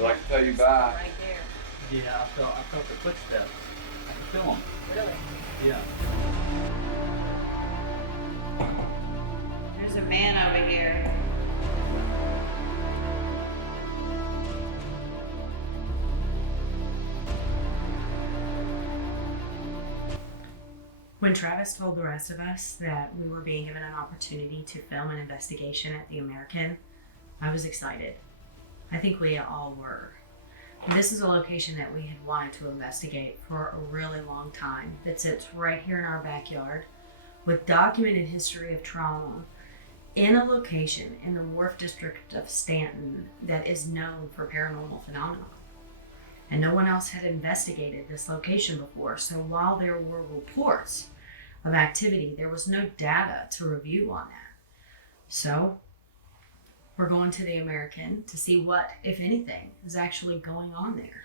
We'd like to tell you bye. Right there. Yeah, I felt the footsteps. I can feel them. Really? Yeah. There's a man over here. When Travis told the rest of us that we were being given an opportunity to film an investigation at the American, I was excited. I think we all were. And this is a location that we had wanted to investigate for a really long time that sits right here in our backyard with documented history of trauma in a location in the Wharf District of Staunton that is known for paranormal phenomena. And no one else had investigated this location before, so while there were reports of activity, there was no data to review on that. So we're going to the American to see what, if anything, is actually going on there.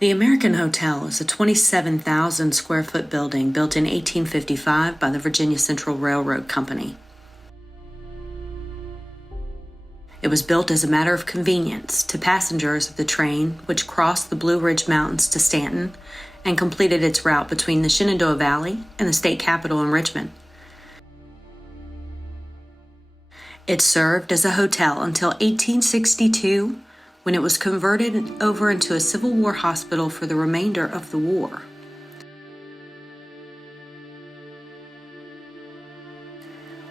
The American Hotel is a 27,000 square foot building built in 1855 by the Virginia Central Railroad Company. It was built as a matter of convenience to passengers of the train which crossed the Blue Ridge Mountains to Staunton and completed its route between the Shenandoah Valley and the state capital in Richmond. It served as a hotel until 1862, when it was converted over into a Civil War hospital for the remainder of the war.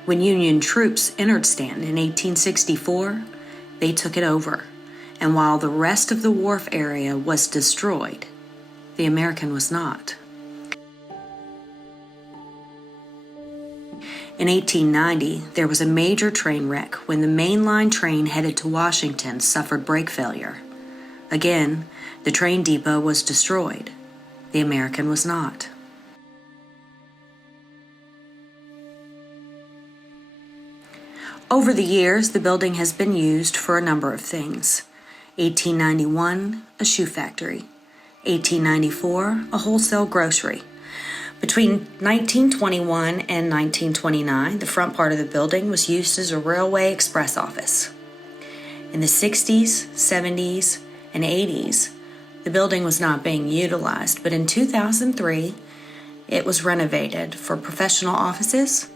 When Union troops entered Staunton in 1864, they took it over, and while the rest of the wharf area was destroyed, the American was not. In 1890, there was a major train wreck when the mainline train headed to Washington suffered brake failure. Again, the train depot was destroyed. The American was not. Over the years, the building has been used for a number of things. 1891, a shoe factory. 1894, a wholesale grocery. Between 1921 and 1929, the front part of the building was used as a railway express office. In the 60s, 70s, and 80s, the building was not being utilized, but in 2003, it was renovated for professional offices,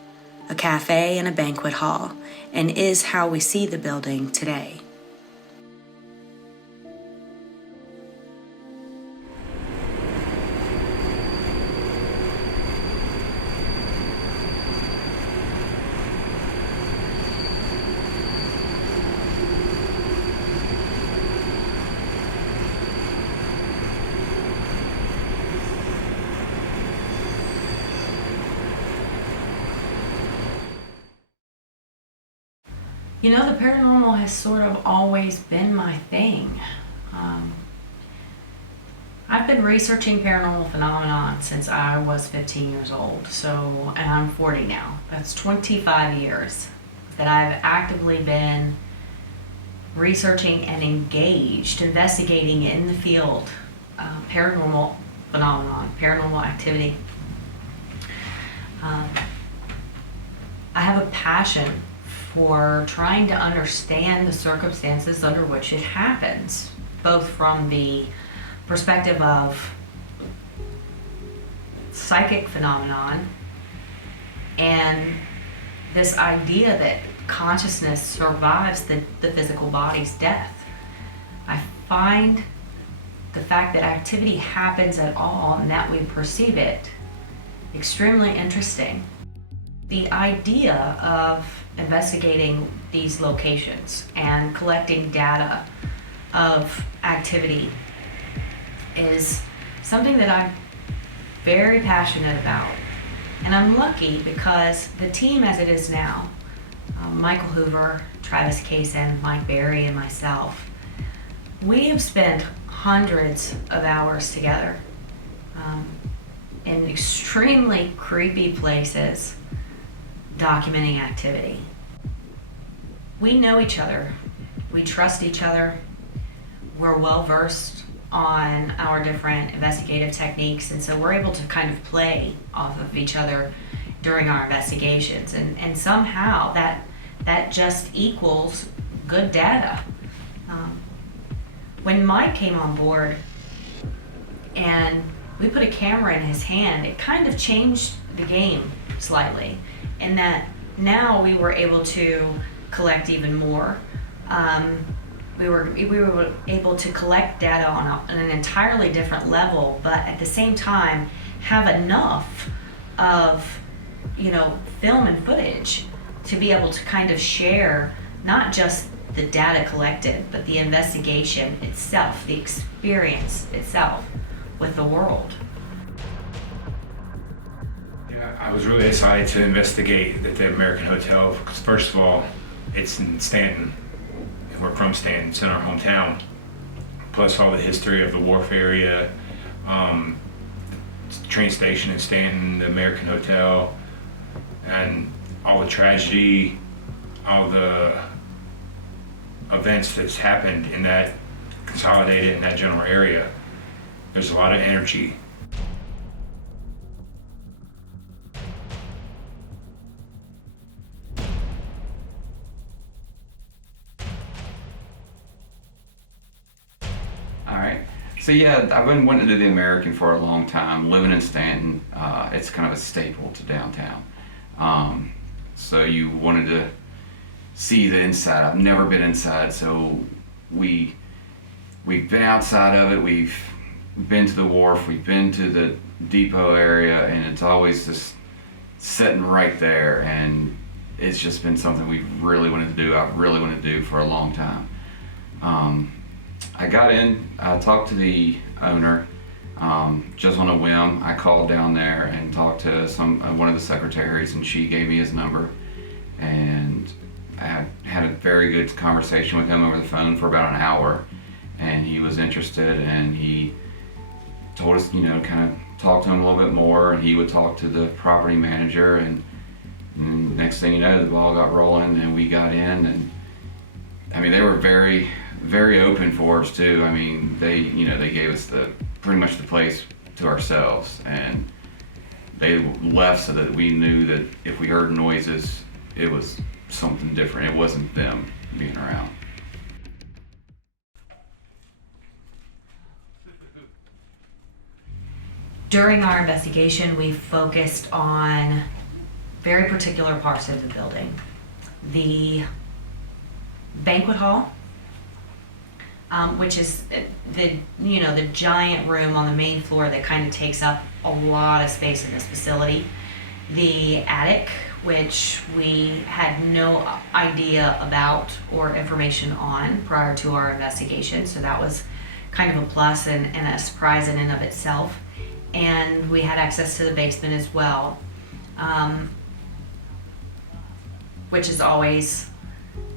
a cafe, and a banquet hall, and is how we see the building today. You know, the paranormal has sort of always been my thing. I've been researching paranormal phenomenon since I was 15 years old, and I'm 40 now. That's 25 years that I've actively been researching and engaged, investigating in the field, paranormal phenomenon, paranormal activity. I have a passion for trying to understand the circumstances under which it happens, both from the perspective of psychic phenomenon and this idea that consciousness survives the physical body's death. I find the fact that activity happens at all and that we perceive it extremely interesting. The idea of investigating these locations and collecting data of activity is something that I'm very passionate about. And I'm lucky because the team as it is now, Michael Hoover, Travis Kaysen, Mike Berry, and myself, we have spent hundreds of hours together in extremely creepy places documenting activity. We know each other, we trust each other, we're well versed on our different investigative techniques, and so we're able to kind of play off of each other during our investigations, and somehow that just equals good data. When Mike came on board and we put a camera in his hand, it kind of changed the game slightly, in that now we were able to collect even more. We were able to collect data on an entirely different level, but at the same time have enough of, film and footage to be able to kind of share not just the data collected, but the investigation itself, the experience itself with the world. Yeah, I was really excited to investigate at the American Hotel because first of all, it's in Staunton. We're from Staunton, it's in our hometown. Plus all the history of the wharf area, train station in Staunton, the American Hotel, and all the tragedy, all the events that's happened in that consolidated in that general area. There's a lot of energy. So yeah, I've been wanting to do the American for a long time. Living in Staunton, it's kind of a staple to downtown. So you wanted to see the inside. I've never been inside, so we've been outside of it. We've been to the wharf, we've been to the depot area, and it's always just sitting right there. And it's just been something we've really wanted to do. I've really wanted to do for a long time. I got in, I talked to the owner just on a whim. I called down there and talked to one of the secretaries, and she gave me his number. And I had a very good conversation with him over the phone for about an hour. And he was interested, and he told us, kind of talk to him a little bit more, and he would talk to the property manager. And next thing you know, the ball got rolling, and we got in. And I mean, they were very, very open for us too. I mean, they gave us pretty much the place to ourselves, and they left so that we knew that if we heard noises, it was something different. It wasn't them being around. During our investigation, we focused on very particular parts of the building. The banquet hall, which is the giant room on the main floor that kind of takes up a lot of space in this facility. The attic, which we had no idea about or information on prior to our investigation, so that was kind of a plus and a surprise in and of itself. And we had access to the basement as well, which is always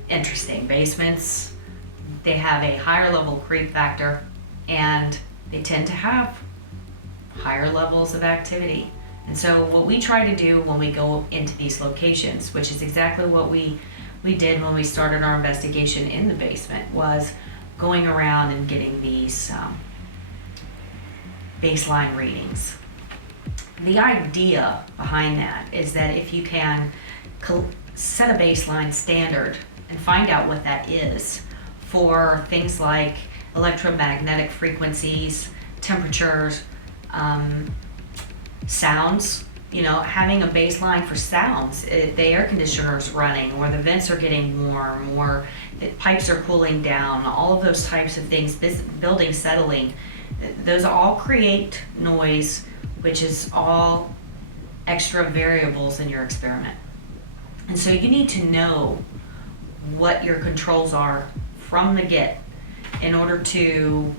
interesting. Basements, they have a higher level creep factor, and they tend to have higher levels of activity. And so what we try to do when we go into these locations, which is exactly what we did when we started our investigation in the basement, was going around and getting these baseline readings. The idea behind that is that if you can set a baseline standard and find out what that is for things like electromagnetic frequencies, temperatures, sounds. You know, having a baseline for sounds. The air conditioner's running, or the vents are getting warm, or the pipes are cooling down, all of those types of things, building settling, those all create noise, which is all extra variables in your experiment. And so you need to know what your controls are from the get in order to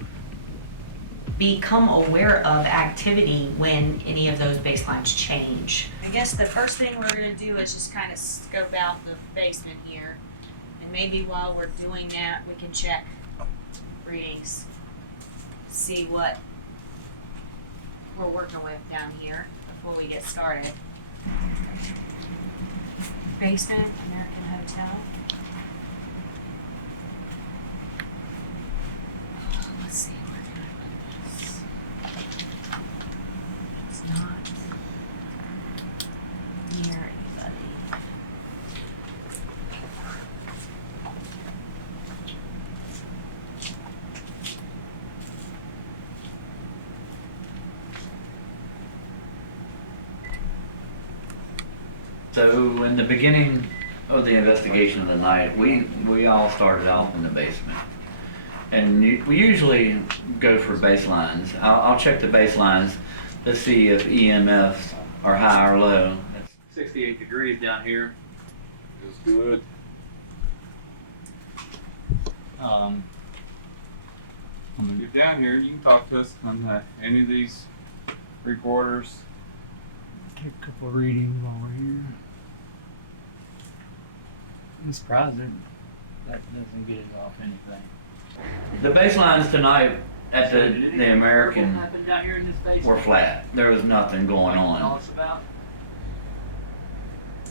become aware of activity when any of those baselines change. I guess the first thing we're going to do is just kind of scope out the basement here. And maybe while we're doing that, we can check readings, see what we're working with down here before we get started. Basement, American Hotel. Let's see, where can I put this? It's not near anybody. So in the beginning of the investigation of the night, we all started off in the basement. And we usually go for baselines. I'll check the baselines to see if EMFs are high or low. It's 68 degrees down here. Feels good. When you get down here, you can talk to us on any of these recorders. Take a couple of readings while we're here. I'm surprised that doesn't get it off anything. The baselines tonight at the American What happened down here in this basement? were flat. There was nothing going Tell on. us about.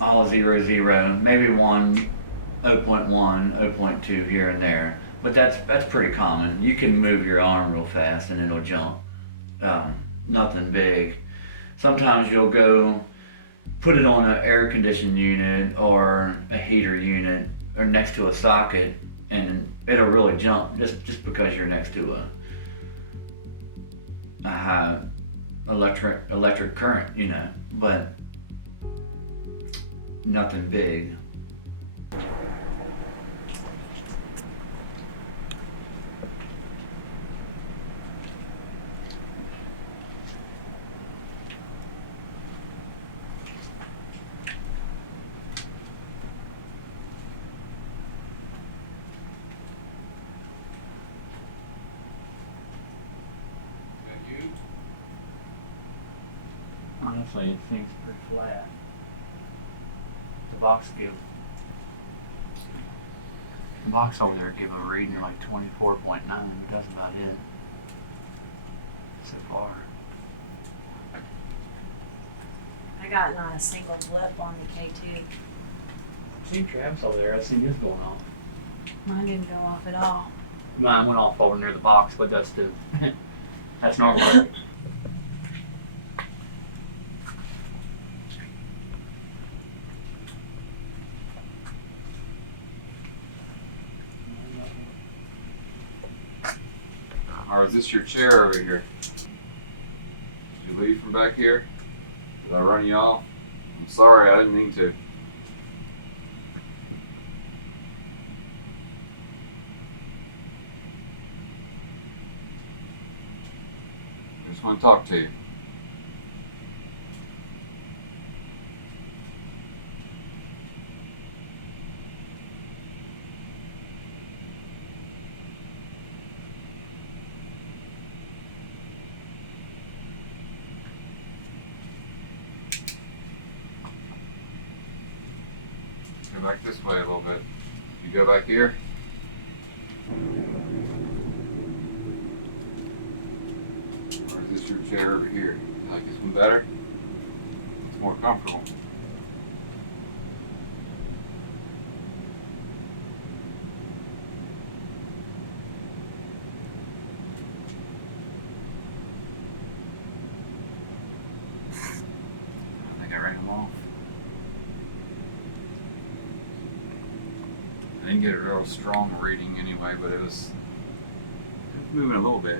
All 0, maybe 1, 0.1, 0.2 here and there. But that's pretty common. You can move your arm real fast and it'll jump. Nothing big. Sometimes you'll go put it on an air conditioning unit or a heater unit or next to a socket and it'll really jump just because you're next to a high electric current, you know, but nothing big. Honestly, it seems pretty flat. The box over there give a reading like 24.9, but that's about it so far. I got not a single blip on the K2. I've seen traps over there. I've seen this going on. Mine didn't go off at all. Mine went off over near the box, but that's that's normal. Or is this your chair over here? Did you leave from back here? Did I run you off? I'm sorry, I didn't mean to. I just want to talk to you. Go back this way a little bit. You go back here. Or is this your chair over here? You like this one better? It's more comfortable. I think I ran them off. didn't get a real strong reading anyway, but it was moving a little bit.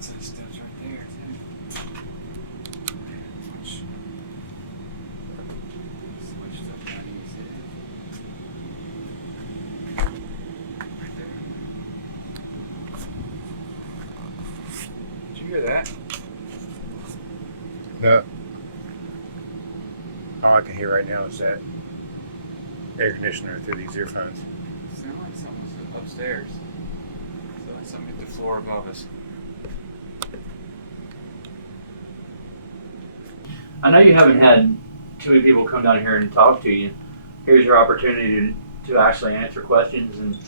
So stuff's right there too. So much stuff not even said. Right there. Did you hear that? No. All I can hear right now is that air conditioner through these earphones. Sounded like something was upstairs. Sounded like something hit the floor above us. I know you haven't had too many people come down here and talk to you. Here's your opportunity to actually answer questions and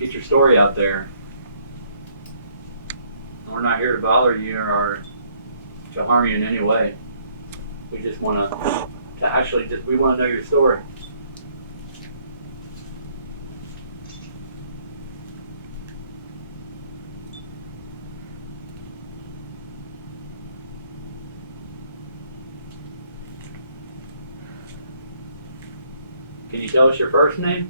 get your story out there. We're not here to bother you or to harm you in any way. We just want to actually we want to know your story. Can you tell us your first name?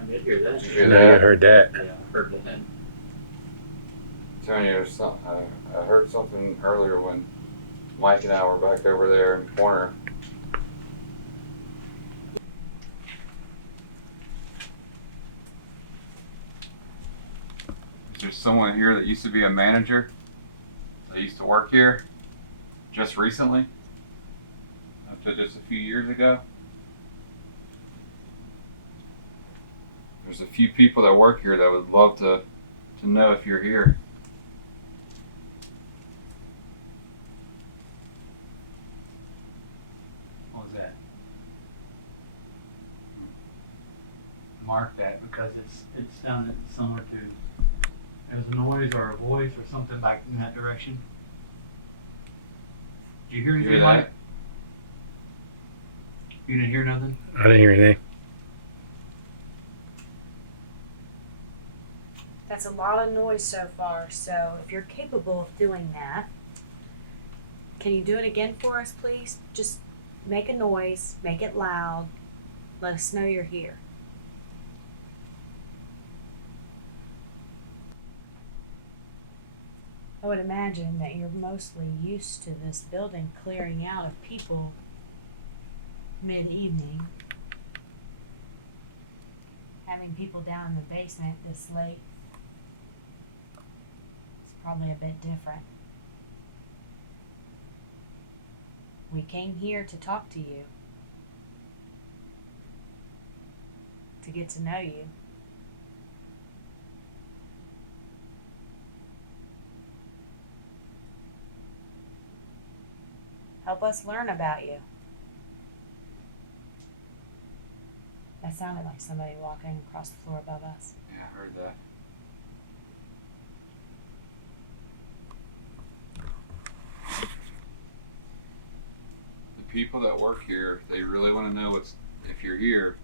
I did hear that. Did you hear I know you that? heard that. Yeah, I heard that. Telling you, I heard something earlier when Mike and I were back over there in the corner. Is there someone here that used to be a manager? That used to work here just recently? Up to just a few years ago? There's a few people that work here that would love to know if you're here. What was that? Mark that because it sounded similar to there was a noise or a voice or something back in that direction. Did you hear anything, Hear Mike? that? You didn't hear nothing? I didn't hear anything. That's a lot of noise so far, so if you're capable of doing that, can you do it again for us, please? Just make a noise, make it loud, let us know you're here. I would imagine that you're mostly used to this building clearing out of people mid-evening. Having people down in the basement this late is probably a bit different. We came here to talk to you, to get to know you. Help us learn about you. That sounded like somebody walking across the floor above us. Yeah, I heard that. The people that work here, they really want to know if you're here,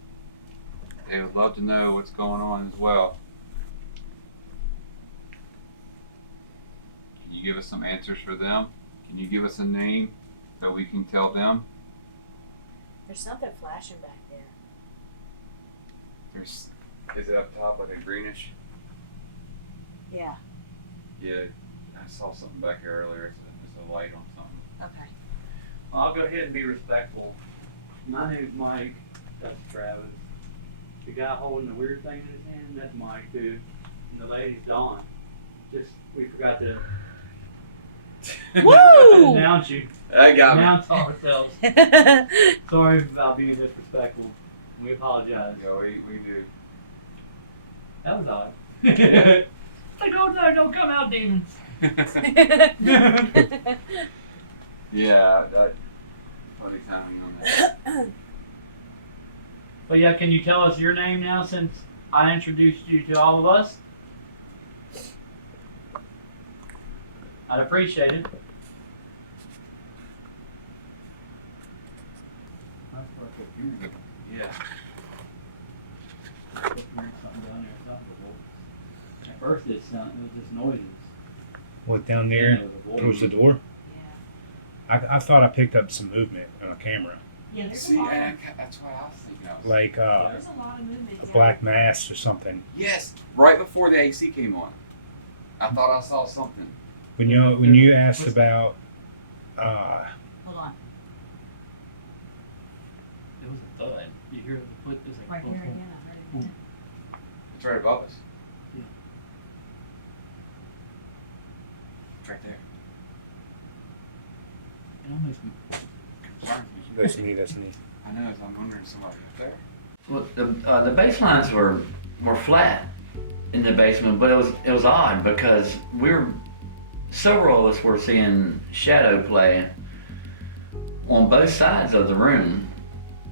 they would love to know what's going on as well. Can you give us some answers for them? Can you give us a name so we can tell them? There's something flashing back there. Is it up top like a greenish? Yeah. Yeah, I saw something back here earlier. It's a light on something. Okay. Well, I'll go ahead and be respectful. My name's Mike. That's Travis. The guy holding the weird thing in his hand, that's Mike too. And the lady's Dawn. We forgot to Woo! announce you. That got me. Announce ourselves. Sorry about being disrespectful. We apologize. Yeah, we do. That was odd. Like, oh no, don't come out, demons. Yeah, that funny timing on that. But yeah, can you tell us your name now since I introduced you to all of us? I'd appreciate it. Yeah. first it was just noises. What, down And there it was a voice. towards the door? Yeah. I thought I picked up some movement on a camera, Yeah, there's See, a lot of, and that's what I was thinking of. like there's a lot of movement. a down black mass or something. Yes, right before the AC came on. I thought I saw something. When you asked about Hold on. It was a thud. You hear the foot just like Right boom, here boom. again. I heard it again. It's right above us. Yeah. It's right there. It almost Concerns me. that's neat. I know, so I'm wondering somebody up there. Well, the baselines were flat in the basement, but it was odd because several of us were seeing shadow play on both sides of the room,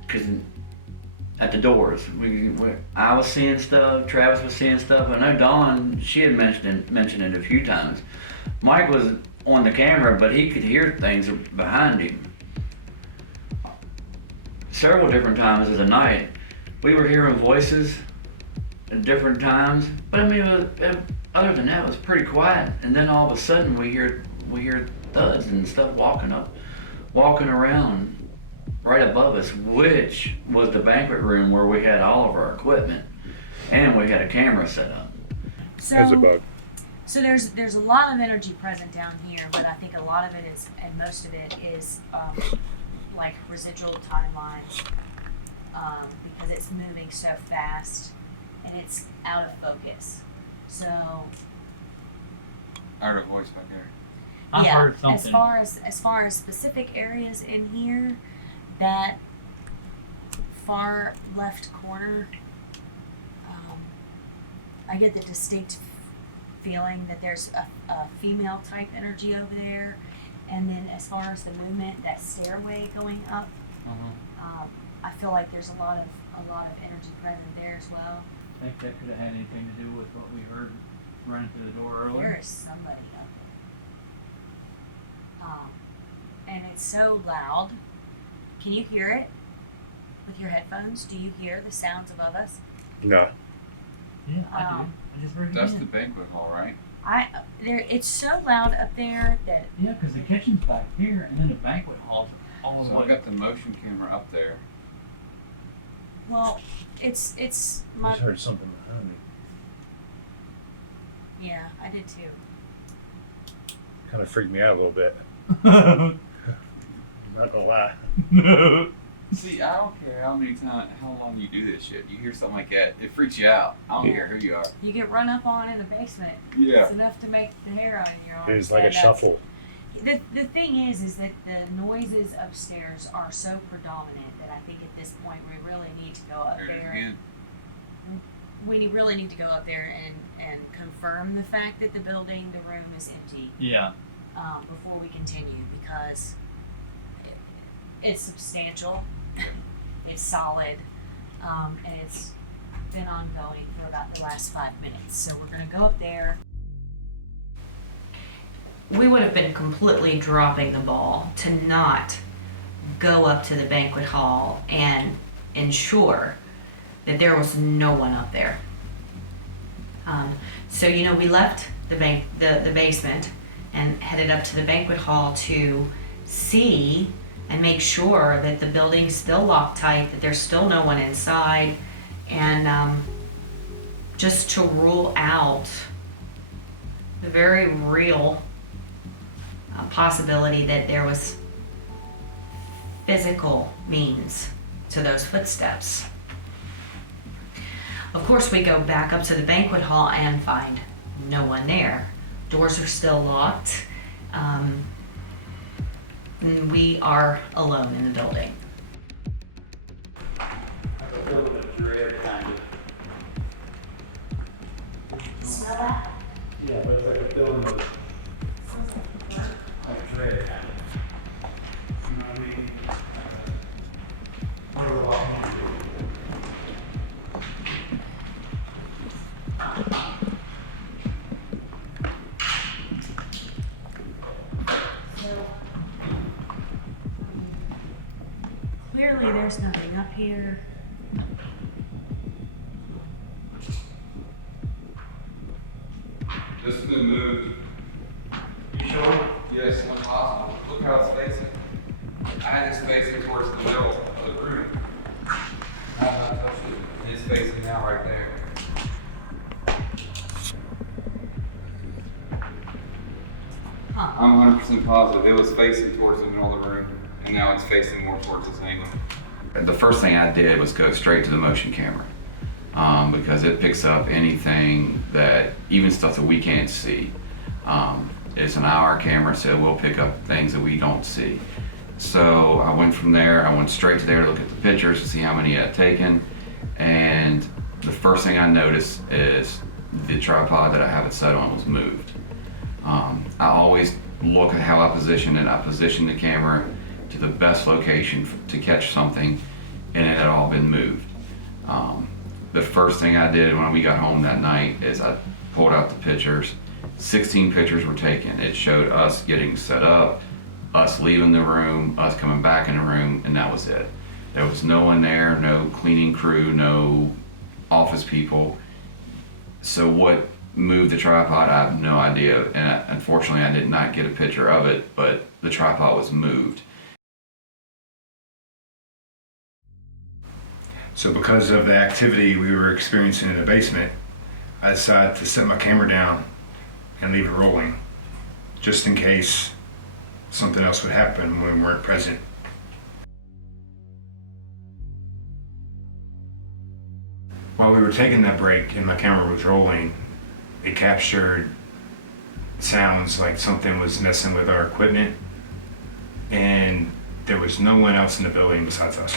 because at the doors, I was seeing stuff, Travis was seeing stuff. I know Dawn, she had mentioned it a few times. Mike was on the camera, but he could hear things behind him. Several different times of the night, we were hearing voices at different times, but I mean, other than that, it was pretty quiet. And then all of a sudden, we hear thuds and stuff walking around right above us, which was the banquet room where we had all of our equipment, and we had a camera set up. So, As a bug. So there's a lot of energy present down here, but I think a lot of it is, and most of it is, like residual timelines, because it's moving so fast and it's out of focus. So I heard a voice back there. I yeah, heard something. as far as specific areas in here, that far left corner, I get the distinct feeling that there's a female type energy over there. And then as far as the movement, that stairway going up, I feel like there's a lot of energy present there as well. I think that could have had anything to do with what we heard running through the door There earlier. is somebody up there. And it's so loud. Can you hear it with your headphones? Do you hear the sounds above us? No. Yeah, I do. I just heard it That's the again. banquet hall, right? It's so loud up there that Yeah, because the kitchen's back here, and then the banquet hall's all So the I way. got the motion camera up there. well, it's I my just heard something behind me. yeah, I did too. Kind of freaked me out a little bit. No. Not gonna lie. See, I don't care how long you do this shit. You hear something like that, it freaks you out. I don't care who you are. You get run up on in the basement. Yeah. It's enough to make the hair on your arm. It was like a stand up. shuffle. The thing is that the noises upstairs are so predominant that I think at this point we really need to go up There it is there. again. We really need to go up there and confirm the fact that the room is empty Yeah. before we continue, because it's substantial, it's solid, and it's been ongoing for about the last 5 minutes. So we're gonna go up there. We would have been completely dropping the ball to not go up to the banquet hall and ensure that there was no one up there. So we left the basement and headed up to the banquet hall to see and make sure that the building's still locked tight, that there's still no one inside, and just to rule out the very real possibility that there was physical means to those footsteps. Of course, we go back up to the banquet hall and find no one there. Doors are still locked. And we are alone in the building. I feel the dread kind of. Smell that? Yeah, but it's like a feeling of like dread kind of. You know what I mean? Clearly, there's nothing up here. been moved. You sure? Yes, when possible. Look how it's facing. I had this facing towards the middle of the room. I have not touched it. And it's facing now right there. I'm 100% positive. It was facing towards the middle of the room, and now it's facing more towards this angle. The first thing I did was go straight to the motion camera because it picks up anything that, even stuff that we can't see. It's an IR camera, so it will pick up things that we don't see. So I went from there, I went straight to there to look at the pictures to see how many I had taken. And the first thing I noticed is the tripod that I have it set on was moved. I always look at how I position it. I position the camera to the best location to catch something, and it had all been moved. The first thing I did when we got home that night is I pulled out the pictures. 16 pictures were taken. It showed us getting set up, us leaving the room, us coming back in the room, and that was it. There was no one there, no cleaning crew, no office people. So what moved the tripod, I have no idea. And unfortunately, I did not get a picture of it, but the tripod was moved. So because of the activity we were experiencing in the basement, I decided to set my camera down and leave it rolling, just in case something else would happen when we weren't present. While we were taking that break and my camera was rolling, it captured sounds like something was messing with our equipment, and there was no one else in the building besides us.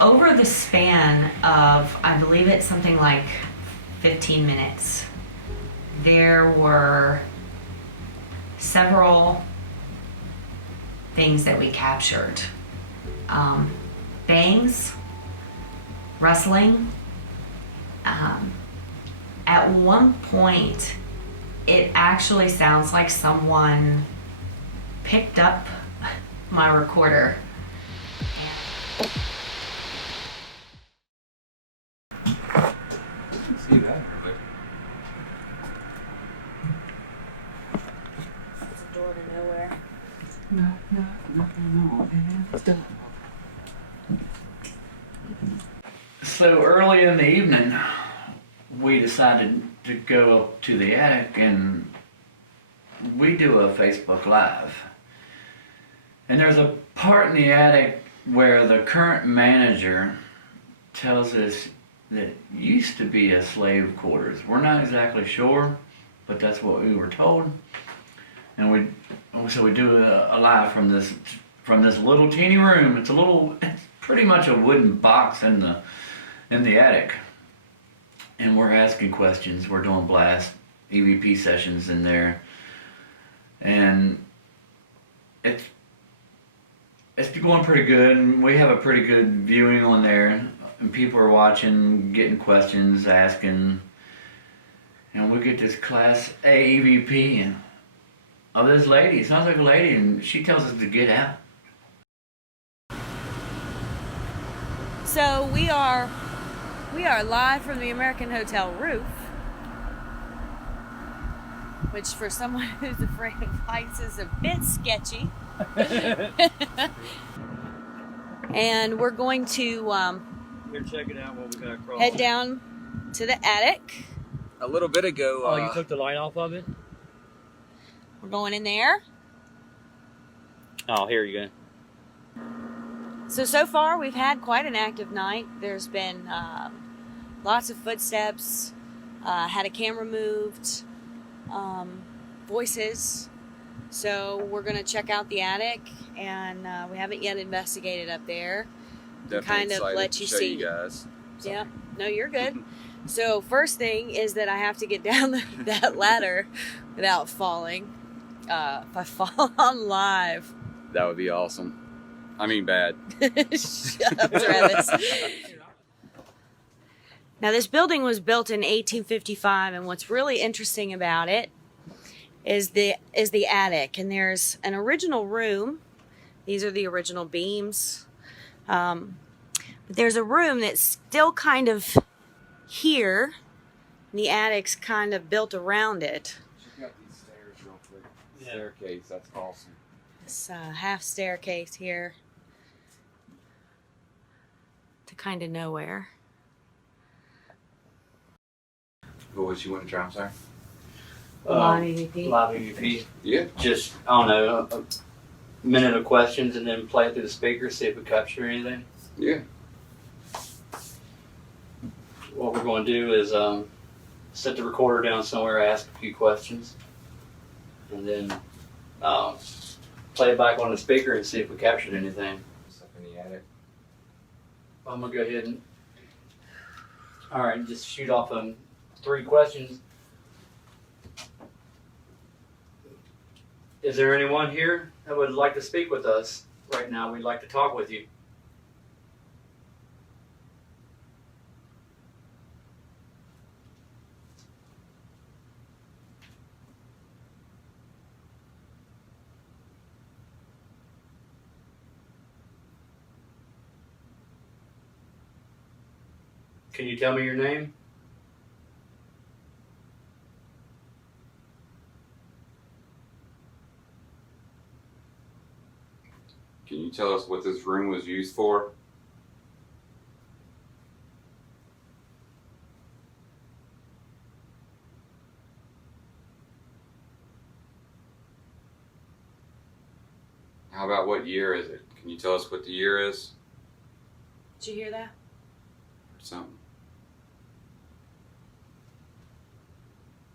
Over the span of, I believe it's something like 15 minutes, there were several things that we captured. Bangs, rustling. At one point, it actually sounds like someone picked up my recorder. See that? It's a door to nowhere. So early in the evening, we decided to go up to the attic and we do a Facebook Live. And there's a part in the attic where the current manager tells us that it used to be a slave quarters. We're not exactly sure, but that's what we were told. And we do a live from this little teeny room. It's pretty much a wooden box in the attic. And we're asking questions. We're doing blast EVP sessions in there. And it's going pretty good. And we have a pretty good viewing on there. And people are watching, getting questions, asking. And we get this Class A EVP and this lady, it sounds like a lady, and she tells us to get out. So we are live from the American Hotel roof, which for someone who's afraid of heights is a bit sketchy. And we're going to We're checking out what we got across. head down to the attic. A little bit ago. Oh, you took the light off of it? We're going in there. Oh, here you go. So far we've had quite an active night. There's been lots of footsteps, had a camera moved, voices. So we're going to check out the attic, and we haven't yet investigated up there. Definitely kind of excited let to you show see. you guys. Yeah, no, you're good. So first thing is that I have to get down that ladder without falling. If I fall on live. That would be awesome. I mean, bad. Shut up, Travis. Now this building was built in 1855, and what's really interesting about it is the attic. And there's an original room. These are the original beams. But there's a room that's still kind of here. And the attic's kind of built around it. Check out these stairs real quick. Staircase, that's awesome. This half staircase here to kind of nowhere. What was you want to try? I'm sorry. Live EVP. Live EVP. Yeah. Just, I don't know, a minute of questions and then play it through the speaker, see if we capture anything. Yeah. What we're going to do is set the recorder down somewhere, ask a few questions, and then play it back on the speaker and see if we captured anything. Stuff in the attic. I'm going to go ahead and, all right, just shoot off 3 questions. Is there anyone here that would like to speak with us right now? We'd like to talk with you. Can you tell me your name? Can you tell us what this room was used for? How about what year is it? Can you tell us what the year is? Did you hear that? Or something.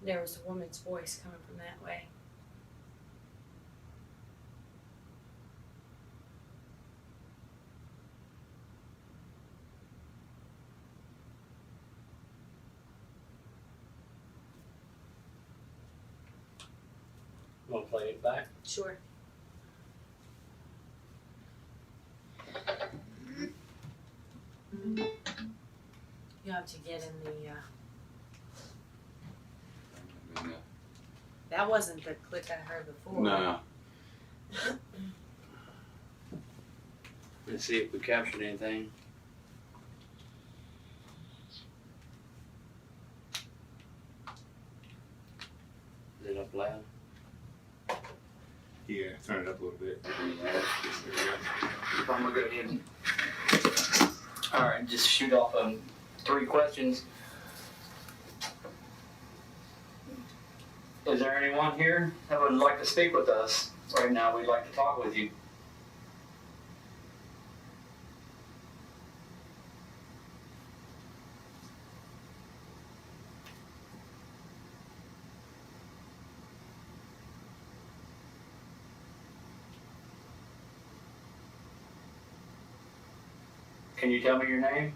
There was a woman's voice coming from that way. Want to play it back? Sure. You have to get in the. I mean, That wasn't the click I heard before. no. Let's see if we captured anything. Is it up loud? Yeah, turn it up a little bit. I'm gonna go ahead and. All right, just shoot off 3 questions. Is there anyone here that would like to speak with us right now? We'd like to talk with you. Can you tell me your name?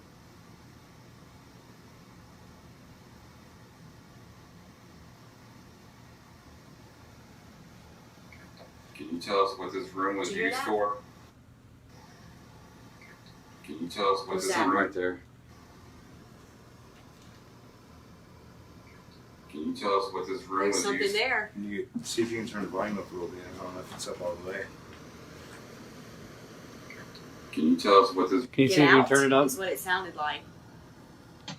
Can you tell us what this room was Did you hear used that? for? Can you tell us what What's this that? room right there? Can you tell us what this room There's was something used for? there. You see if you can turn the volume up a little bit. I don't know if it's up all the way. Can you tell us what this? Can you Get see if you out. can turn it up? Is what it sounded like. Is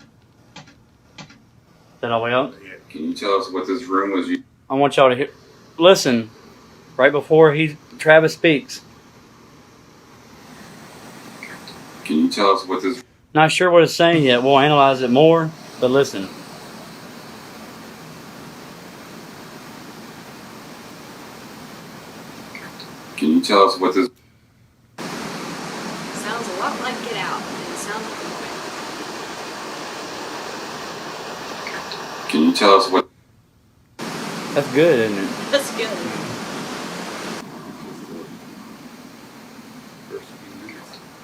that all the way up? Yeah. Can you tell us what this room was used? I want y'all to hear. Listen, right before Travis speaks. Can you tell us what this? Not sure what it's saying yet. We'll analyze it more, but listen. Can you tell us what this? Sounds a lot like Get Out. It sounds like Can you tell us what? That's good, isn't it? that's good.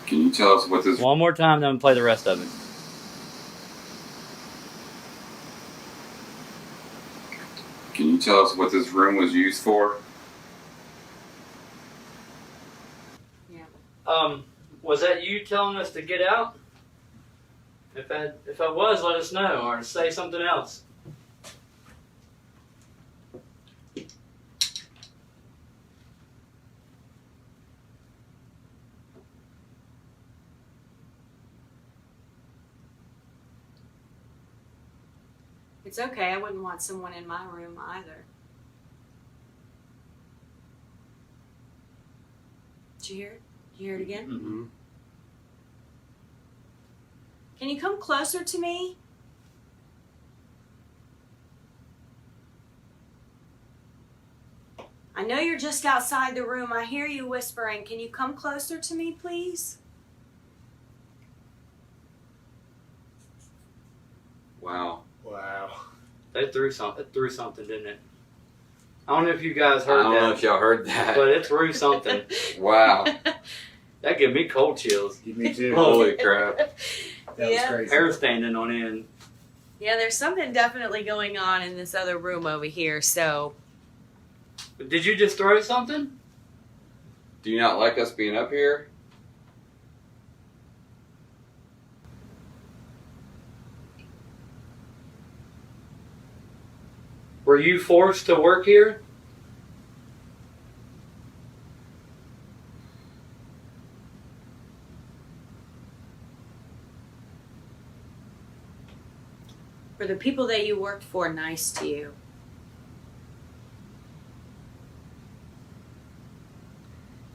Can you tell us what this? One more time, then play the rest of it. you tell us what this room was used for? Was that you telling us to get out? If I was, let us know or say something else. It's okay. I wouldn't want someone in my room either. Did you hear it? Did you hear it again? Mm-hmm. Can you come closer to me? I know you're just outside the room. I hear you whispering. Can you come closer to me, please? Wow. Wow. That threw something. It threw something, didn't it? I don't know if you guys I heard don't know that, if y'all heard that. but it threw something. Wow. That gave me cold chills. Me too. Holy crap. That was Yeah. crazy. Hair standing on end. Yeah, there's something definitely going on in this other room over here, so. Did you just throw something? Do you not like us being up here? Were you forced to work here? Were the people that you worked for nice to you?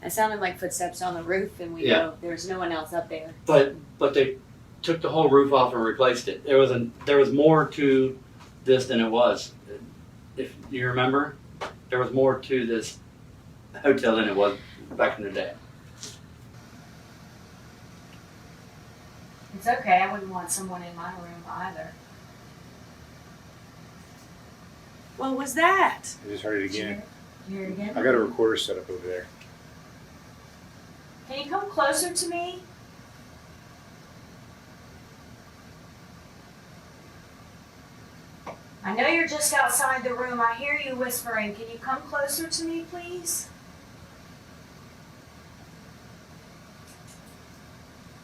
It sounded like footsteps on the roof, and we Yeah. know there's no one else up there. But they took the whole roof off and replaced it. There was more to this than it was. If you remember, there was more to this hotel than it was back in the day. It's okay. I wouldn't want someone in my room either. What was that? I just heard it Did you again. hear it again? I got a recorder set up over there. Can you come closer to me? I know you're just outside the room. I hear you whispering. Can you come closer to me, please?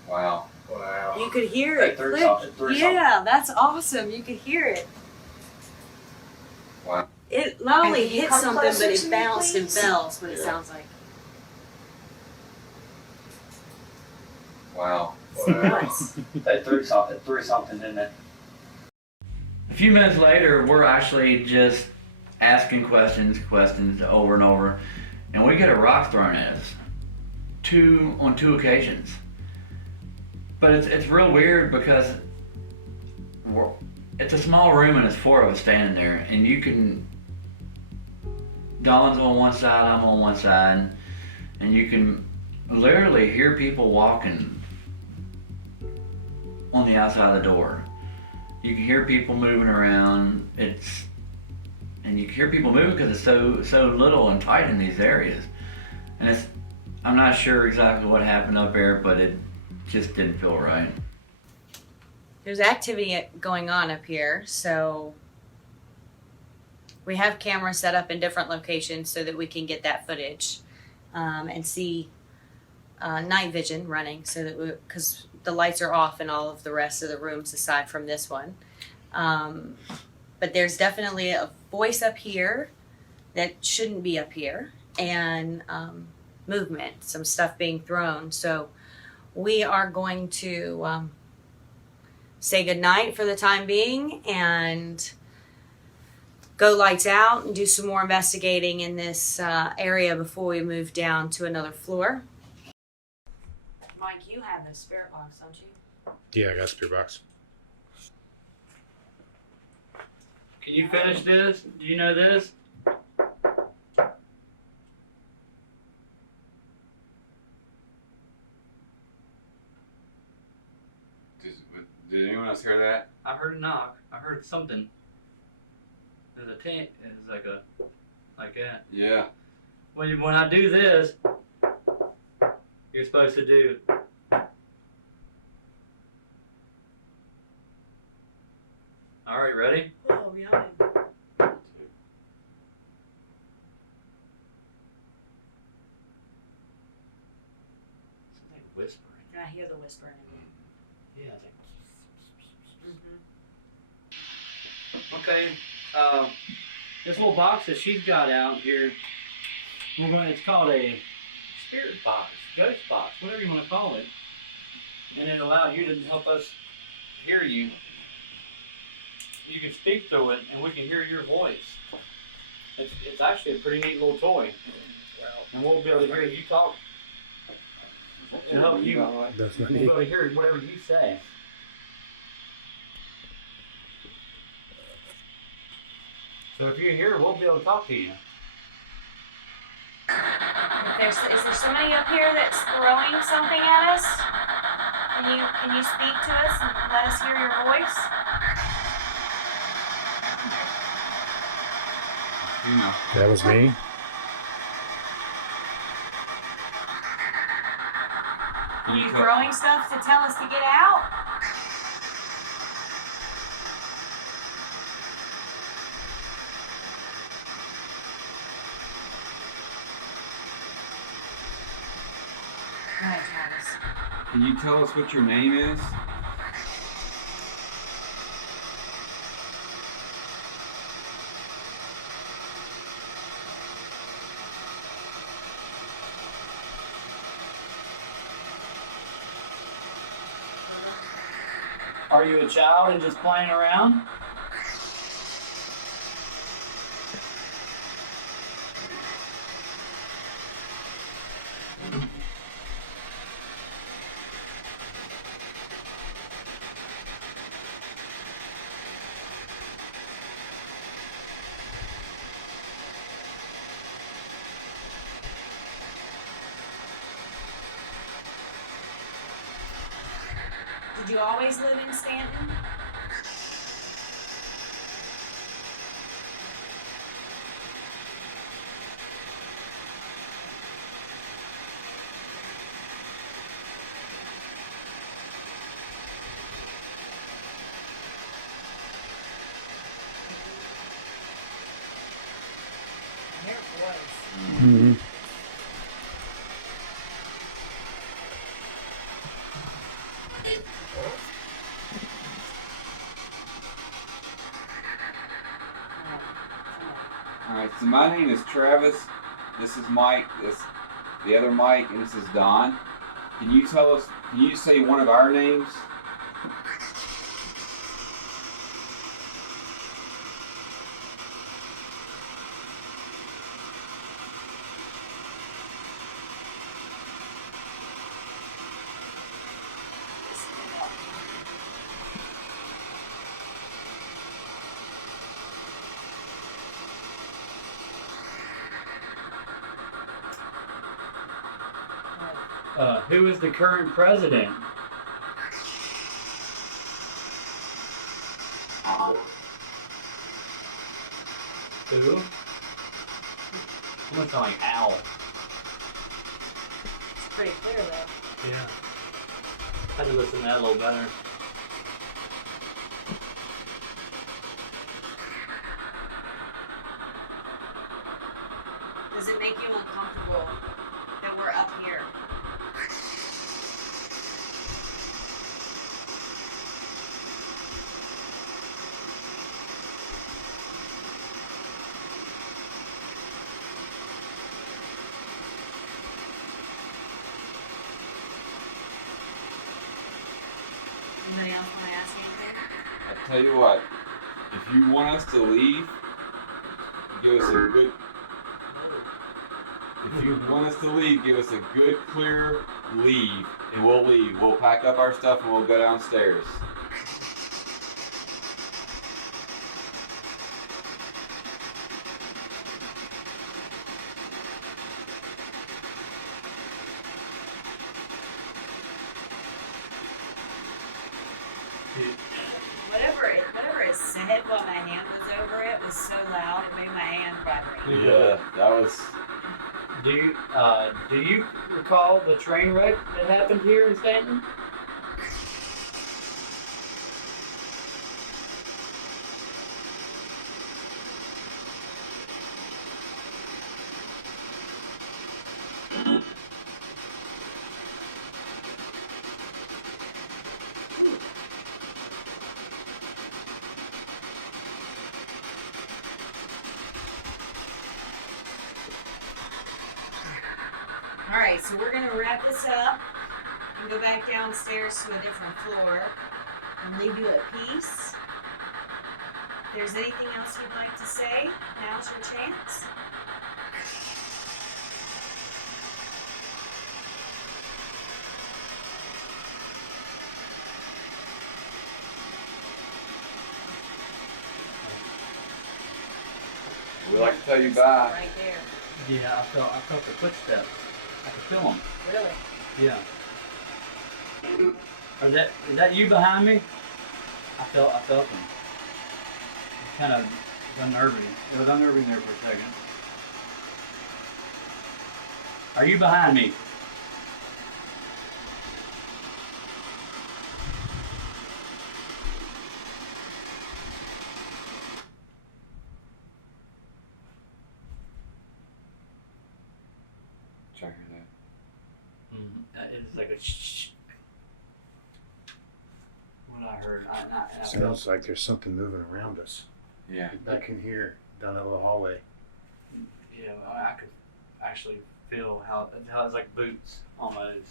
Wow. Wow. You could hear They it. threw Click. something- threw Yeah, that's awesome. You could hear it. Wow. It not only Can you hit come something, closer but to it me, bounced and please? fell. Is what it Yeah. sounds like. Wow. Wow. They threw something, didn't it? A few minutes later, we're actually just asking questions over and over, and we get a rock thrown at us on two occasions. But it's real weird because it's a small room and it's four of us standing there, and you can. Don's on one side, I'm on one side, and you can literally hear people walking on the outside of the door. You can hear people moving around. And you can hear people moving because it's so little and tight in these areas. And I'm not sure exactly what happened up there, but it just didn't feel right. There's activity going on up here, so we have cameras set up in different locations so that we can get that footage and see night vision running, so that because the lights are off in all of the rest of the rooms aside from this one. But there's definitely a voice up here that shouldn't be up here, and movement, some stuff being thrown. So we are going to say goodnight for the time being and go lights out and do some more investigating in this area before we move down to another floor. Mike, you have the spirit box, don't you? Yeah, I got a spear box. Can you finish this? Do you know this? Did anyone else hear that? I heard a knock. I heard something. There's a tent. It's like that. Yeah. When I do this, you're supposed to do. All right, ready? Oh, yeah. whispering. I hear the whispering. Yeah, it's like. Mm-hmm. Okay, this little box that she's got out here, it's called a spirit box, ghost box, whatever you want to call it. And it allows you to help us hear you. You can speak through it and we can hear your voice. It's actually a pretty neat little toy. And we'll be able to hear you talk and help you. That's We'll be able to hear whatever you say. So if you're here, we'll be able to talk to you. Is there somebody up here that's throwing something at us? Can you speak to us and let us hear your voice? That was me. Are you throwing stuff to tell us to get out? Go ahead, Travis. Can you tell us what your name is? Are you a child and just playing around? Did you always live in Staunton? I hear a voice. Mm-hmm. Alright, so my name is Travis. This is Mike. The other Mike, and this is Don. Can you say one of our names? Who is the current president? Who? I'm gonna sound like Al. It's pretty clear though. Yeah. Had to listen to that a little better. Does it make you uncomfortable that we're up here? Anybody else want to ask anything? I tell you what, if you want us to leave, give us a good. If you want us to leave, give us a good, clear leave, and we'll leave. We'll pack up our stuff and we'll go downstairs. Whatever it said while my hand was over it was so loud it made my hand vibrate. Yeah, that was. Do you recall the train wreck that happened here in Staunton? All right, so we're gonna wrap this up and go back downstairs to a different floor and leave you at peace. If there's anything else you'd like to say, now's your chance. We'd like to tell you bye. Right there. Yeah, I felt the footsteps. I could feel them. Really? Yeah. Is that you behind me? I felt them. It's kind of unnerving. It was unnerving there for a second. Are you behind me? Check it out. It's like a shh. What I heard, I Sounds like there's something moving around us. Yeah. I can hear down that little hallway. Yeah, I could actually feel how it's like boots almost.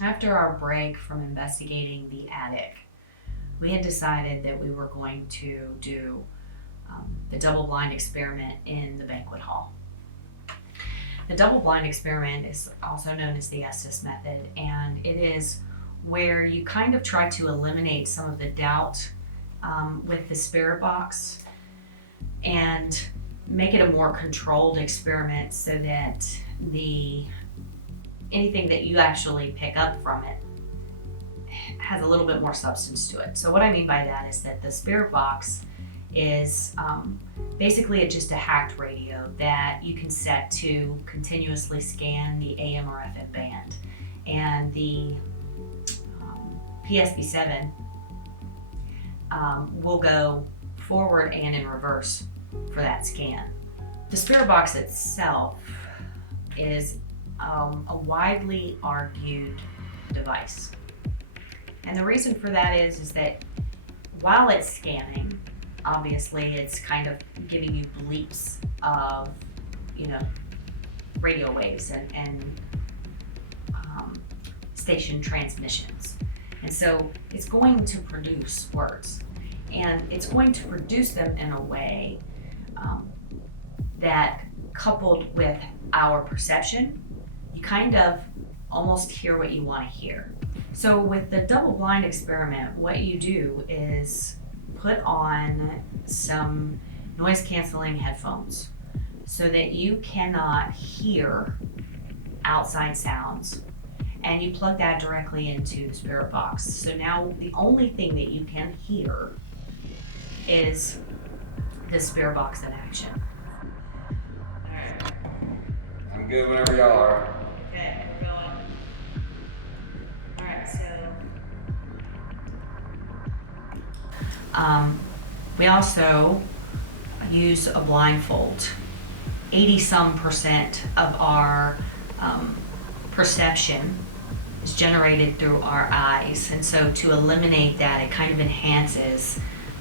After our break from investigating the attic, we had decided that we were going to do the double blind experiment in the banquet hall. The double blind experiment is also known as the Estes method, and it is where you kind of try to eliminate some of the doubt with the spirit box and make it a more controlled experiment so that anything that you actually pick up from it has a little bit more substance to it. So what I mean by that is that the spirit box is basically just a hacked radio that you can set to continuously scan the AM or FM band. And the PSB7 will go forward and in reverse for that scan. The spirit box itself is a widely argued device. And the reason for that is that while it's scanning, obviously it's kind of giving you bleeps of, radio waves and station transmissions. And so it's going to produce words, and it's going to produce them in a way that, coupled with our perception, you kind of almost hear what you want to hear. So with the double blind experiment, what you do is put on some noise canceling headphones so that you cannot hear outside sounds, and you plug that directly into the spirit box. So now the only thing that you can hear is the spirit box in action. I'm good whenever y'all are. Okay, we're going. All right, so we also use a blindfold. 80% of our perception is generated through our eyes, and so to eliminate that, it kind of enhances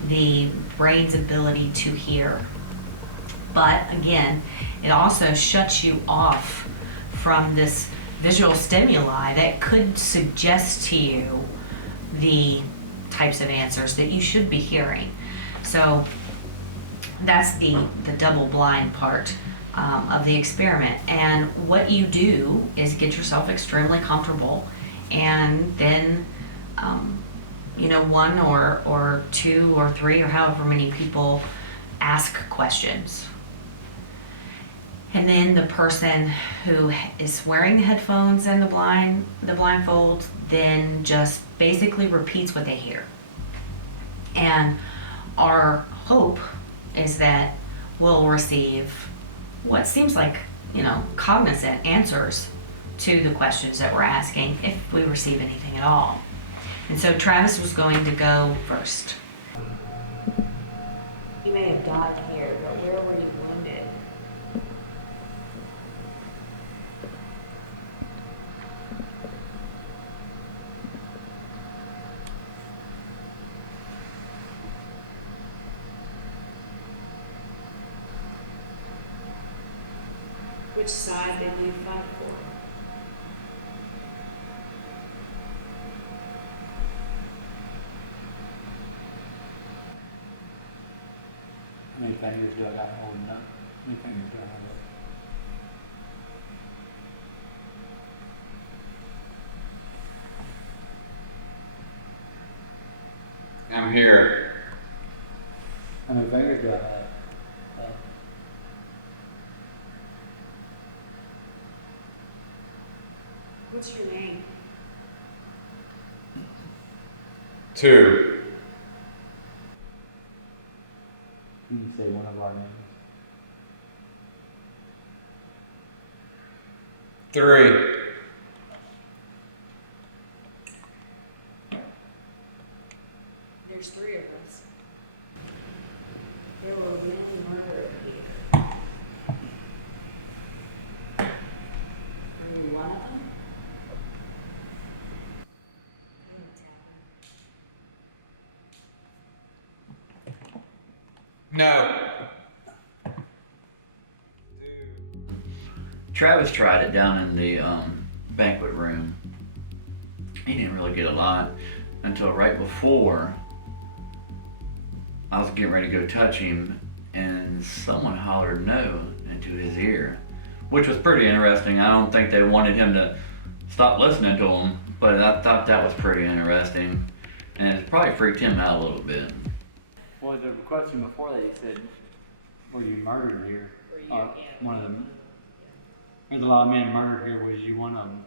the brain's ability to hear. But again, it also shuts you off from this visual stimuli that could suggest to you the types of answers that you should be hearing. So that's the double blind part of the experiment. And what you do is get yourself extremely comfortable, and then one or two or three or however many people ask questions. And then the person who is wearing the headphones and the blindfold then just basically repeats what they hear. And our hope is that we'll receive what seems like, cognizant answers to the questions that we're asking, if we receive anything at all. And so Travis was going to go first. You may have died here, but where were you wounded? Which side did you fight for? fingers do I got holding up? How many fingers do I have up? I'm here. How many fingers do I have? What's your name? 2. Can you say one of our names? 3. There's 3 of us. There will be murder here. Are you one of them? No. Travis tried it down in the banquet room. He didn't really get a lot until right before I was getting ready to go touch him, and someone hollered no into his ear, which was pretty interesting. I don't think they wanted him to stop listening to him, but I thought that was pretty interesting, and it probably freaked him out a little bit. Well, the question before that, you said, were you murdered here? One of them. There's a lot of men murdered here. Was you one of them?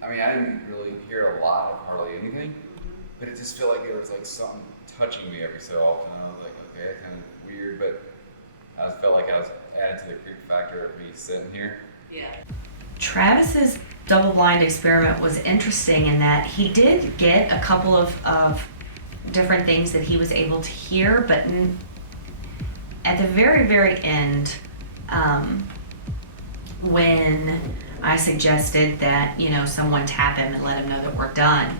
I mean, I didn't really hear a lot of hardly anything, but it just felt like there was like something touching me every so often. I was like, okay, that's kind of weird, but I just felt like I was adding to the creep factor of me sitting here. Yeah. Travis's double-blind experiment was interesting in that he did get a couple of different things that he was able to hear, but at the very, very end, when I suggested that, someone tap him and let him know that we're done,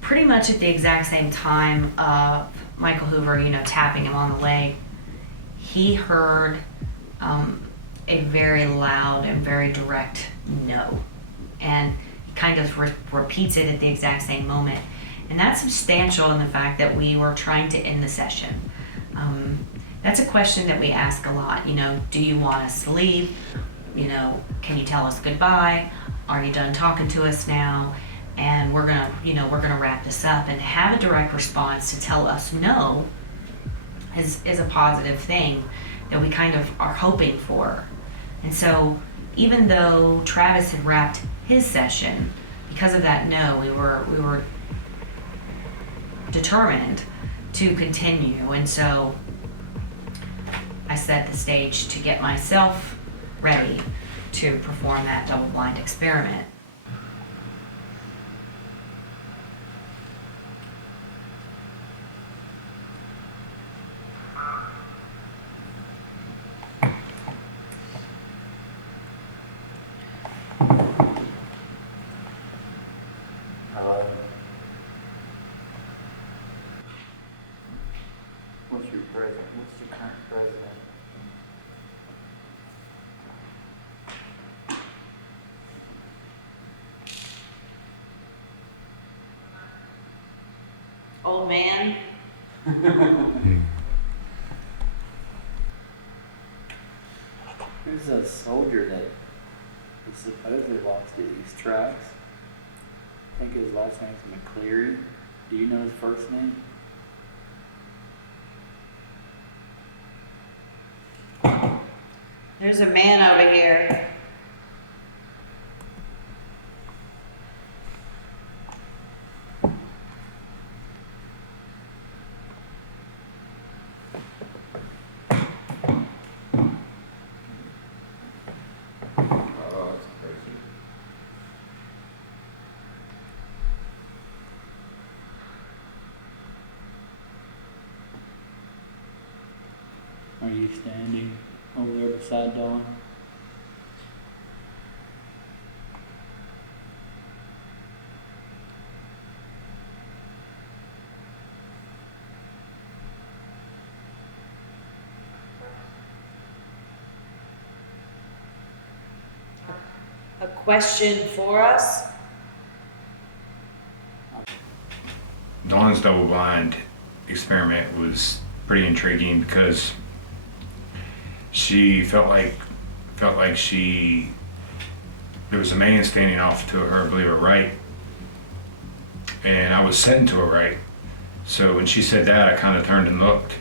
pretty much at the exact same time of Michael Hoover, tapping him on the leg, he heard a very loud and very direct no. And kind of repeats it at the exact same moment. And that's substantial in the fact that we were trying to end the session. That's a question that we ask a lot. Do you want us to leave? Can you tell us goodbye? Are you done talking to us now? And we're gonna wrap this up. And to have a direct response to tell us no is a positive thing that we kind of are hoping for. And so even though Travis had wrapped his session, because of that no, we were determined to continue. And so I set the stage to get myself ready to perform that double-blind experiment. What's your current president? Old man. Who's a soldier that is supposedly lost at these tracks? I think his last name's McCleary. Do you know his first name? There's a man over here. Oh, that's crazy. Are you standing over there beside Dawn? A question for us? Dawn's double blind, experiment was pretty intriguing because she felt like there was a man standing off to her, I believe, her right, and I was sitting to her right. So when she said that, I kind of turned and looked.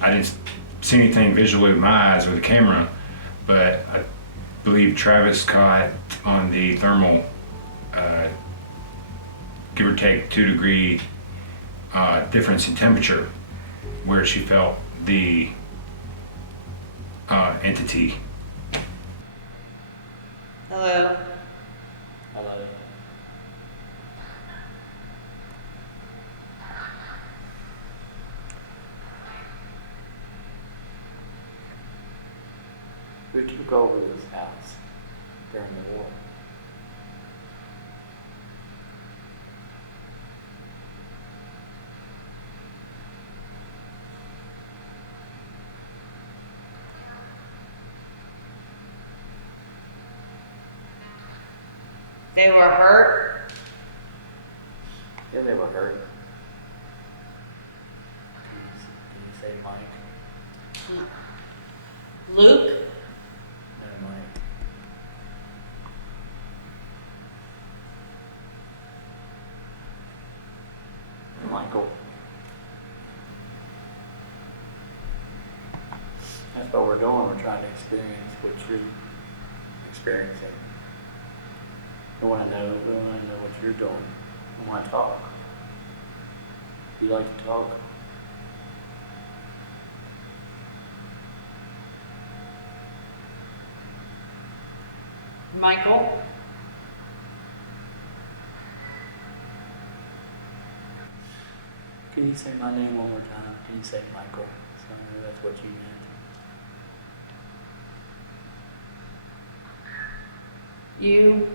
I didn't see anything visually with my eyes or the camera, but I believe Travis caught on the thermal, give or take 2 degree difference in temperature, where she felt the entity. Hello. Hello. Who took over this house during the war? They were hurt. Yeah, they were hurt. Can you say Mike? Luke. No, Mike. Michael. That's what we're doing. We're trying to experience what you're experiencing. We want to know what you're doing. We want to talk. You like to talk? Michael. Can you say my name one more time? Can you say Michael? So I know that's what you meant. You.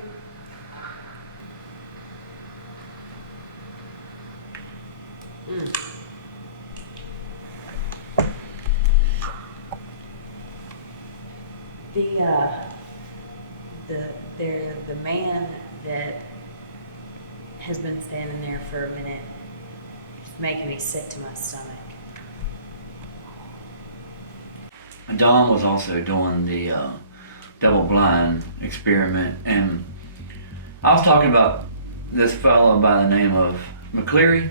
The man that has been standing there for a minute is making me sick to my stomach. Don was also doing the double blind experiment, and I was talking about this fellow by the name of McCleary,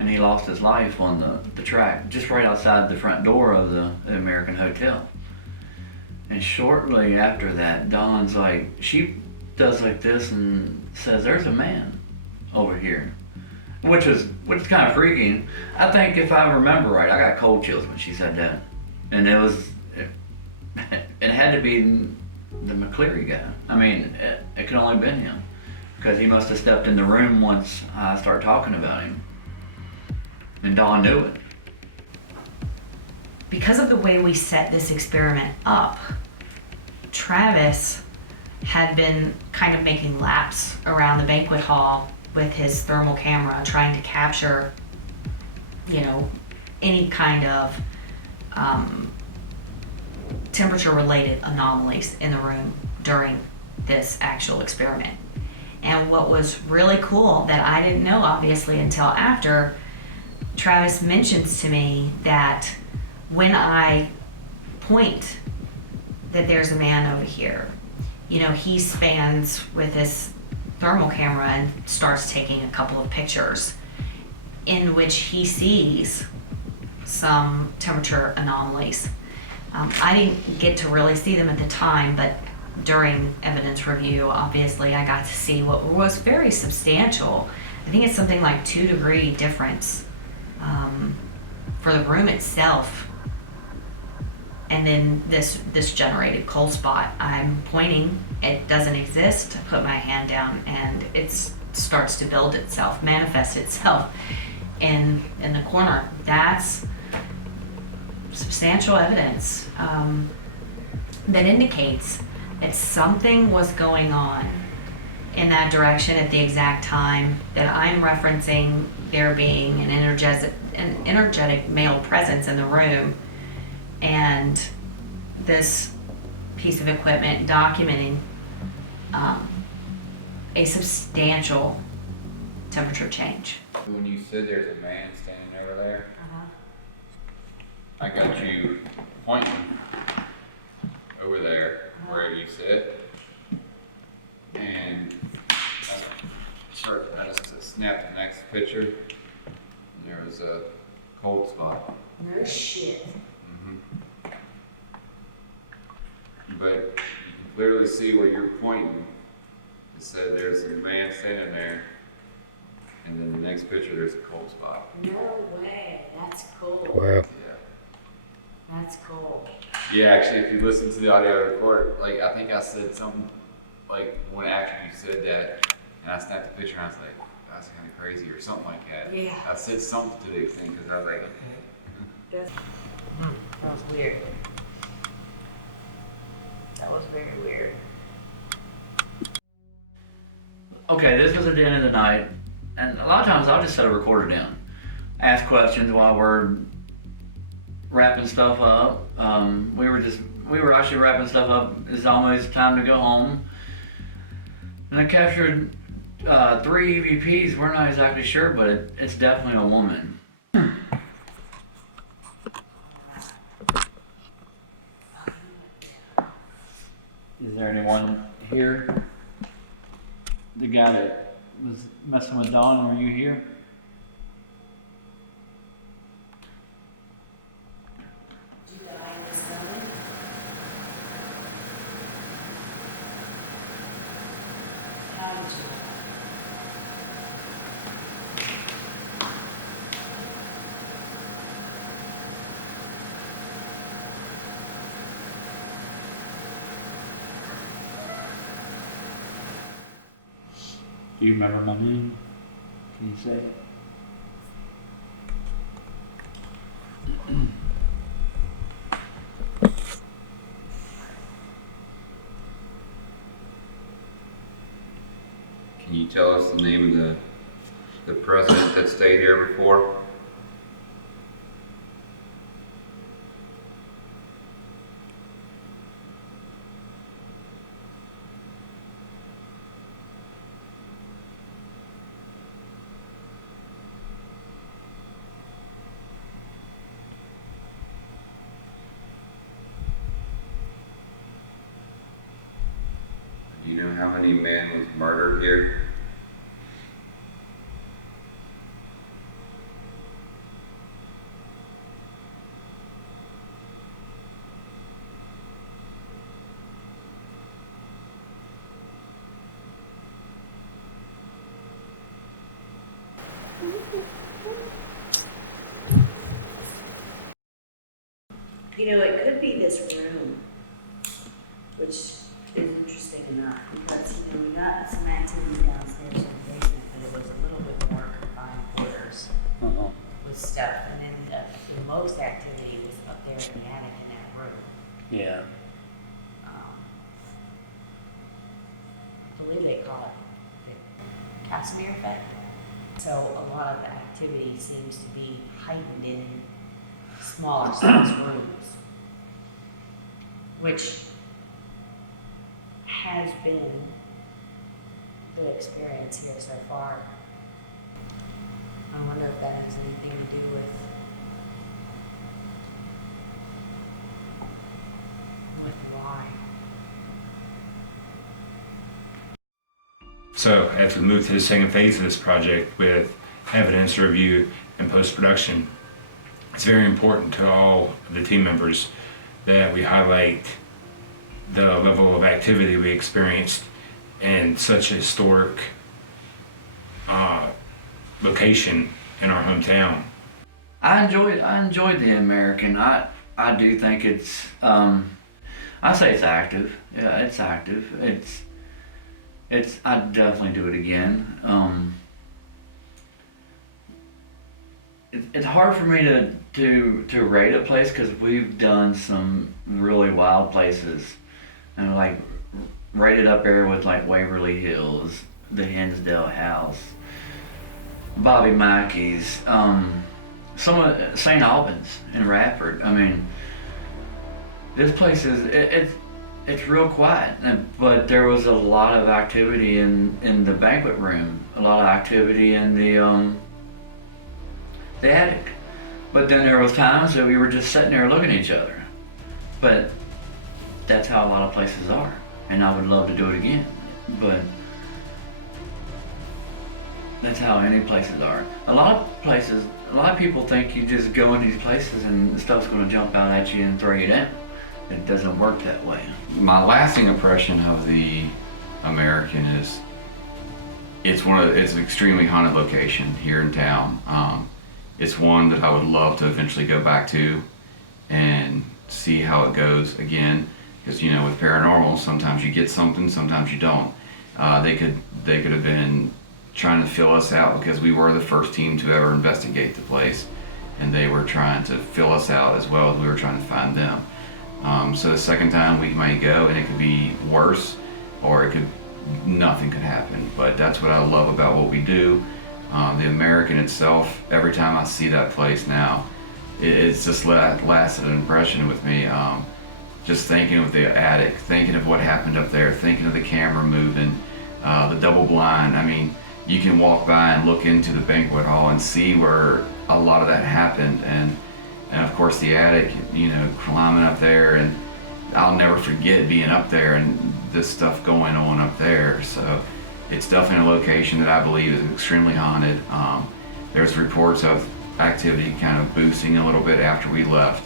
and he lost his life on the track just right outside the front door of the American Hotel. And shortly after that, Dawn's like, she does like this and says, "There's a man over here," which is kind of freaking. I think if I remember right, I got cold chills when she said that, and it had to be the McCleary guy. I mean, it could only have been him, because he must have stepped in the room once I started talking about him, and Dawn knew it. Because of the way we set this experiment up, Travis had been kind of making laps around the banquet hall with his thermal camera, trying to capture, any kind of temperature-related anomalies in the room during this actual experiment. And what was really cool that I didn't know, obviously, until after, Travis mentions to me that when I point that there's a man over here, he spans with his thermal camera and starts taking a couple of pictures in which he sees some temperature anomalies. I didn't get to really see them at the time, but during evidence review, obviously, I got to see what was very substantial. I think it's something like 2 degree difference for the room itself. And then this generated cold spot. I'm pointing, it doesn't exist. I put my hand down and it starts to build itself, manifest itself in the corner. That's substantial evidence that indicates that something was going on in that direction at the exact time that I'm referencing there being an energetic male presence in the room, and this piece of equipment documenting a substantial temperature change. When you said there's a man standing over there, Uh-huh. I got you pointing over there, wherever you said. And I just snapped the next picture, and there was a cold spot. No shit. But you can clearly see where you're pointing. It said there's a man standing there, and then the next picture there's a cold spot. No way. That's cool. Wow. Yeah. That's cool. Yeah, actually, if you listen to the audio record, like I think I said something, like when after you said that, and I snapped the picture, and I was like, that's kind of crazy, or something like that. Yeah. I said something to the extent because I was like, That was weird. That was very weird. Okay, this was at the end of the night, and a lot of times I'll just set a recorder down, ask questions while we're wrapping stuff up. We were actually wrapping stuff up. It's almost time to go home, and I captured 3 EVPs. We're not exactly sure, but it's definitely a woman. Is there anyone here? The guy that was messing with Dawn, were you here? Did you die in the stomach? How did you? Do you remember my name? Can you say it? can you tell us the name of the president that stayed here before? Do you know how many men was murdered here? You know, it could be this room, which is interesting enough because, you know, we got some activity downstairs in the basement, but it was a little bit more confined quarters with stuff. And then the most activity was up there in the attic in that room. Yeah. I believe they call it the Casimir effect. So a lot of the activity seems to be heightened in smaller size rooms, which has been the experience here so far. I wonder if that has anything to do with why. So as we move to the second phase of this project with evidence review and post-production, it's very important to all of the team members that we highlight the level of activity we experienced in such a historic location in our hometown. I enjoyed the American. I do think it's I say it's active. Yeah, it's active. I'd definitely do it again. It's hard for me to rate a place because we've done some really wild places, and like rated up there with like Waverly Hills, the Hinsdale House, Bobby Mackey's, some of St. Albans in Radford. I mean, this place it's real quiet, but there was a lot of activity in the banquet room, a lot of activity in the attic. But then there was times that we were just sitting there looking at each other. But that's how a lot of places are, and I would love to do it again. But that's how any places are. A lot of people think you just go in these places and the stuff's gonna jump out at you and throw you down. It doesn't work that way. My lasting impression of the American is it's an extremely haunted location here in town. It's one that I would love to eventually go back to and see how it goes again. Because with paranormal, sometimes you get something, sometimes you don't. They could have been trying to fill us out because we were the first team to ever investigate the place, and they were trying to fill us out as well as we were trying to find them. So the second time we might go and it could be worse, or nothing could happen. But that's what I love about what we do. The American itself, every time I see that place now, it's just lasted an impression with me. Just thinking of the attic, thinking of what happened up there, thinking of the camera moving, the double blind. I mean, you can walk by and look into the banquet hall and see where a lot of that happened. And of course the attic, climbing up there, and I'll never forget being up there and this stuff going on up there. So it's definitely a location that I believe is extremely haunted. There's reports of activity kind of boosting a little bit after we left,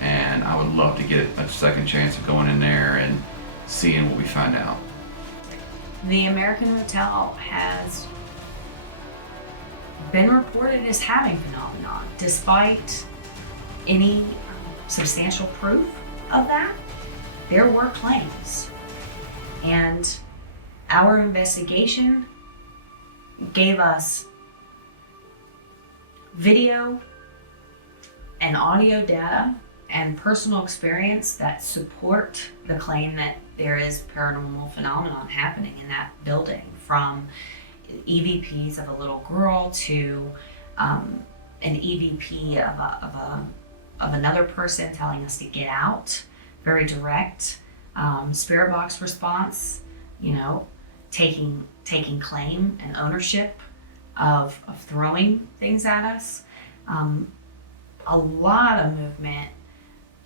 and I would love to get a second chance of going in there and seeing what we find out. The American Hotel has been reported as having phenomenon, despite any substantial proof of that. There were claims, and our investigation gave us video and audio data and personal experience that support the claim that there is paranormal phenomenon happening in that building, from EVPs of a little girl to an EVP of another person telling us to get out. Very direct. Spirit box response, taking claim and ownership of throwing things at us. A lot of movement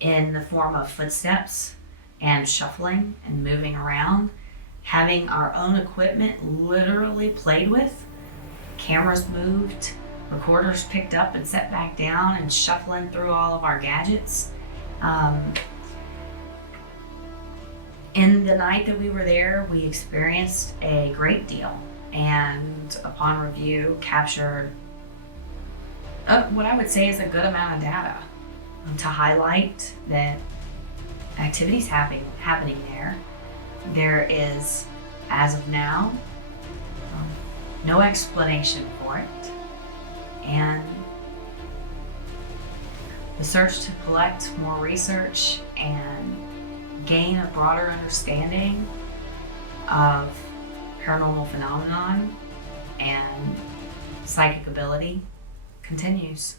in the form of footsteps and shuffling and moving around, having our own equipment literally played with, cameras moved, recorders picked up and set back down, and shuffling through all of our gadgets. In the night that we were there, we experienced a great deal, and upon review captured what I would say is a good amount of data to highlight that activities happening there. There is, as of now, no explanation for it, and the search to collect more research and gain a broader understanding of paranormal phenomenon and psychic ability continues.